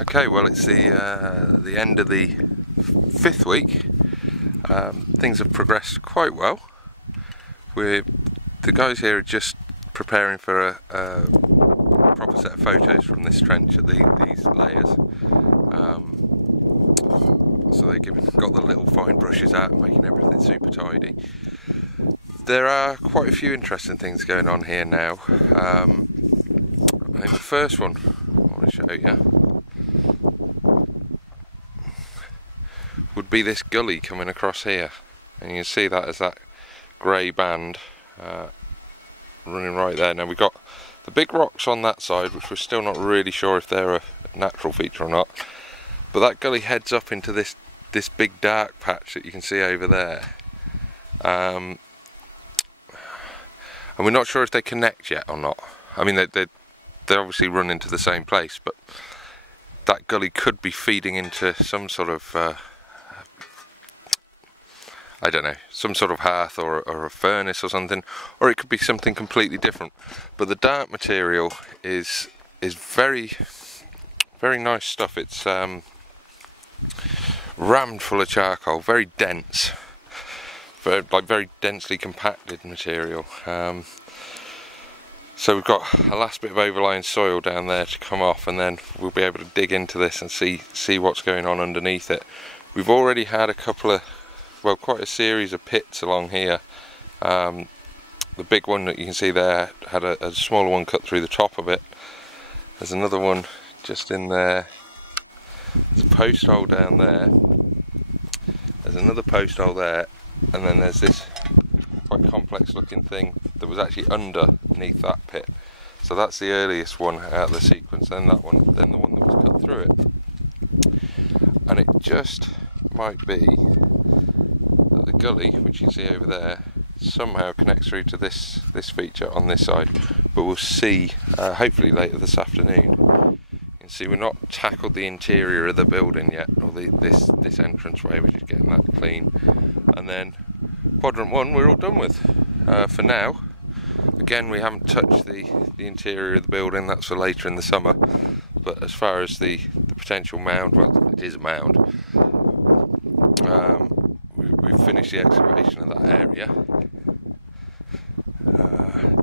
Okay, well it's the end of the 5th week. Things have progressed quite well. The guys here are just preparing for a proper set of photos from this trench at these layers. So they've got the little fine brushes out and making everything super tidy. There are quite a few interesting things going on here now. I think the first one I want to show you would be this gully coming across here, and you can see that as that grey band running right there. Now we've got the big rocks on that side, which we're still not really sure if they're a natural feature or not, but that gully heads up into this big dark patch that you can see over there, and we're not sure if they connect yet or not. I mean, they obviously run into the same place, but that gully could be feeding into some sort of I don't know, some sort of hearth or a furnace or something, or it could be something completely different. But the dark material is very, very nice stuff. It's rammed full of charcoal, very dense, very densely compacted material. So we've got a last bit of overlying soil down there to come off, and then we'll be able to dig into this and see what's going on underneath it. We've already had a couple of, well, quite a series of pits along here. The big one that you can see there had a smaller one cut through the top of it. There's another one just in there. There's a post hole down there. There's another post hole there, and then there's this quite complex looking thing that was actually underneath that pit. So that's the earliest one out of the sequence, then that one, then the one that was cut through it. And it just might be that the gully, which you can see over there, somehow connects through to this feature on this side, but we'll see hopefully later this afternoon. You can see we've not tackled the interior of the building yet, or this entranceway. We're just getting that clean, and then quadrant 1 we're all done with for now. Again, we haven't touched the interior of the building, that's for later in the summer. But as far as the potential mound, well, it is a mound. We've finished the excavation of that area.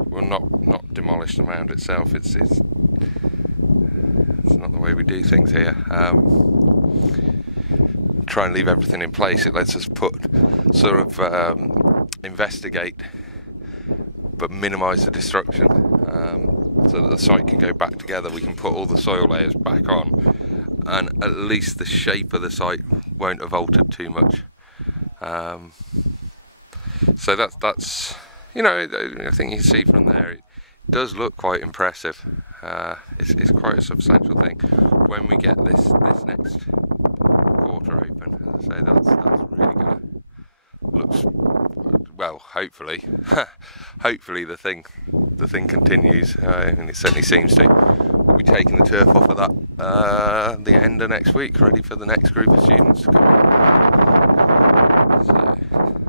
We'll not demolish the mound itself. It's not the way we do things here. Try and leave everything in place. It lets us sort of investigate but minimise the destruction, so that the site can go back together. We can put all the soil layers back on, and at least the shape of the site won't have altered too much. So that's you know, I think you can see from there it does look quite impressive. It's quite a substantial thing. When we get this next quarter open, as I say, that's really gonna looks, well, hopefully hopefully the thing continues, and it certainly seems to. We'll be taking the turf off of that the end of next week, ready for the next group of students to come in. So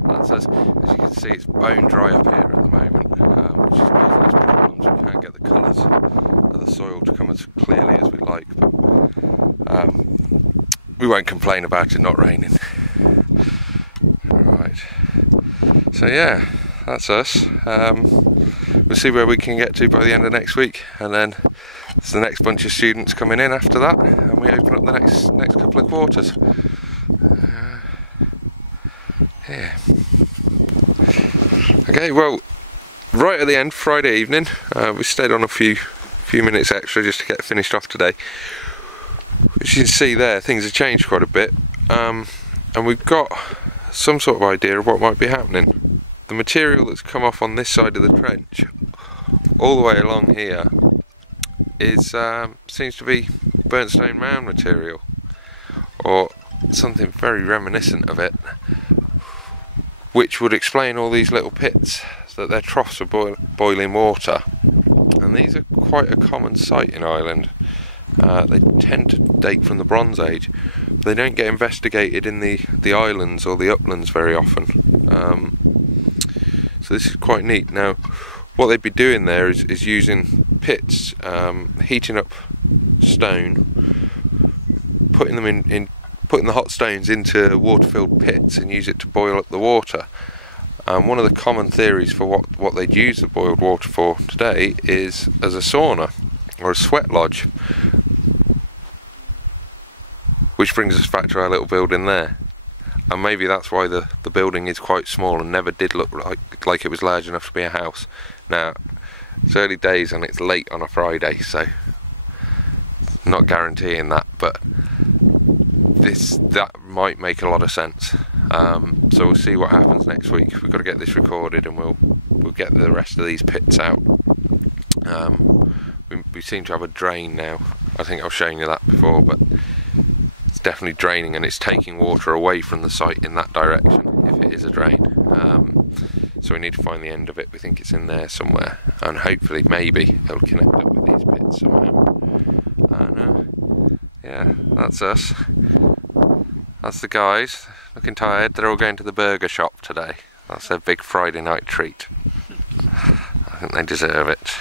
that's as you can see, it's bone dry up here at the moment, which is causing us problems. We can't get the colours of the soil to come as clearly as we'd like, but we won't complain about it not raining. Right, so yeah, that's us. We'll see where we can get to by the end of next week, and then there's the next bunch of students coming in after that, and we open up the next couple of quarters. Yeah. Okay, well, right at the end, Friday evening, we stayed on a few minutes extra just to get finished off today. As you can see there, things have changed quite a bit, and we've got some sort of idea of what might be happening. The material that's come off on this side of the trench, all the way along here, seems to be burnt stone mound material, or something very reminiscent of it, which would explain all these little pits, so that they're troughs of boiling water. And these are quite a common sight in Ireland. They tend to date from the Bronze Age. They don't get investigated in the islands or the uplands very often. So this is quite neat. Now, what they'd be doing there is using pits, heating up stone, putting them putting the hot stones into water-filled pits and use it to boil up the water. One of the common theories for what they'd use the boiled water for today is as a sauna or a sweat lodge, which brings us back to our little building there. And maybe that's why the building is quite small and never did look like it was large enough to be a house. Now, it's early days and it's late on a Friday, so not guaranteeing that, but that might make a lot of sense. So we'll see what happens next week. We've got to get this recorded and we'll get the rest of these pits out. We seem to have a drain now. I think I've shown you that before, but it's definitely draining and it's taking water away from the site in that direction, if it is a drain. So we need to find the end of it. We think it's in there somewhere, and hopefully maybe it'll connect up with these pits somehow. And yeah, that's us. That's the guys, looking tired. They're all going to the burger shop today. That's their big Friday night treat. I think they deserve it.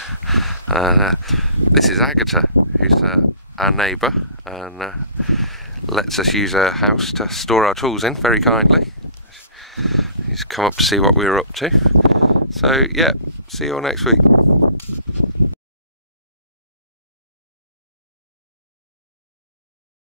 This is Agatha, who's our neighbour, and lets us use her house to store our tools in very kindly. She's come up to see what we were up to. So yeah, see you all next week.